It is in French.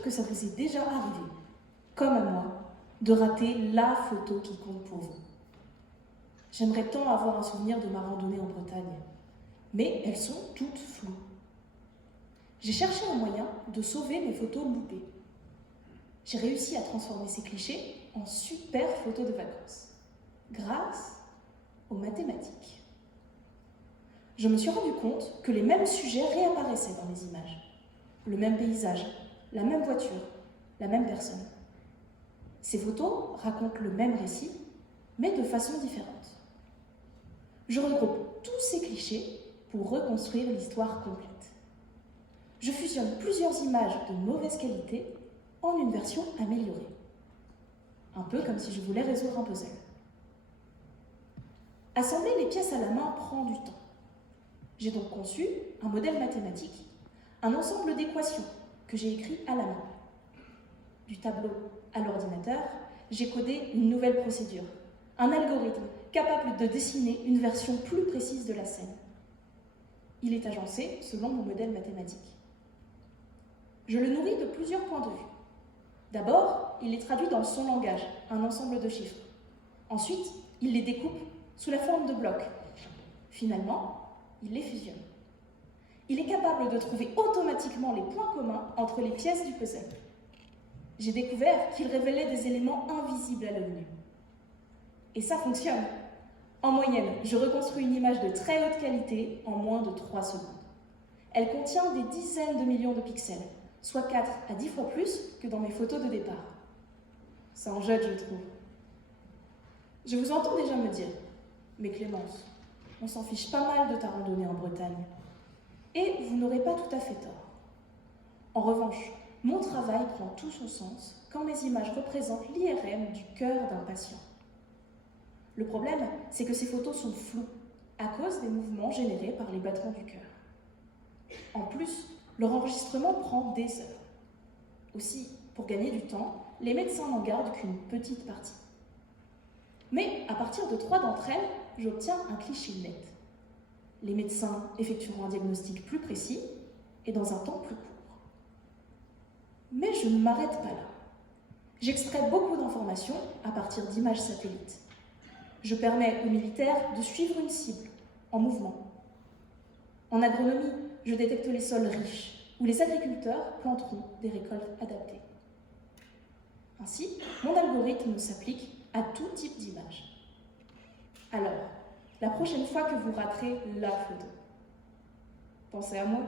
sûre que ça vous est déjà arrivé, comme à moi, de rater la photo qui compte pour vous. J'aimerais tant avoir un souvenir de ma randonnée en Bretagne, mais elles sont toutes floues. J'ai cherché un moyen de sauver mes photos loupées. J'ai réussi à transformer ces clichés en super photos de vacances, grâce aux mathématiques. Je me suis rendu compte que les mêmes sujets réapparaissaient dans les images. Le même paysage, la même voiture, la même personne. Ces photos racontent le même récit, mais de façon différente. Je regroupe tous ces clichés pour reconstruire l'histoire complète. Je fusionne plusieurs images de mauvaise qualité en une version améliorée. Un peu comme si je voulais résoudre un puzzle. Assembler les pièces à la main prend du temps. J'ai donc conçu un modèle mathématique, un ensemble d'équations que j'ai écrit à la main. Du tableau à l'ordinateur, j'ai codé une nouvelle procédure, un algorithme capable de dessiner une version plus précise de la scène. Il est agencé selon mon modèle mathématique. Je le nourris de plusieurs points de vue. D'abord, il les traduit dans son langage, un ensemble de chiffres. Ensuite, il les découpe sous la forme de blocs. Finalement, il les fusionne. Il est capable de trouver automatiquement les points communs entre les pièces du puzzle. J'ai découvert qu'il révélait des éléments invisibles à l'œil nu. Et ça fonctionne. En moyenne, je reconstruis une image de très haute qualité en moins de 3 secondes. Elle contient des dizaines de millions de pixels, soit 4 à 10 fois plus que dans mes photos de départ. Ça en jette, je trouve. Je vous entends déjà me dire, mais Clémence, on s'en fiche pas mal de ta randonnée en Bretagne. Et vous n'aurez pas tout à fait tort. En revanche, mon travail prend tout son sens quand mes images représentent l'IRM du cœur d'un patient. Le problème, c'est que ces photos sont floues à cause des mouvements générés par les battements du cœur. En plus, leur enregistrement prend des heures. Aussi, pour gagner du temps, les médecins n'en gardent qu'une petite partie. Mais à partir de 3 d'entre elles, j'obtiens un cliché net. Les médecins effectueront un diagnostic plus précis et dans un temps plus court. Mais je ne m'arrête pas là. J'extrais beaucoup d'informations à partir d'images satellites. Je permets aux militaires de suivre une cible en mouvement. En agronomie, je détecte les sols riches où les agriculteurs planteront des récoltes adaptées. Ainsi, mon algorithme s'applique à tout type d'image. Alors, la prochaine fois que vous raterez la photo, pensez à moi.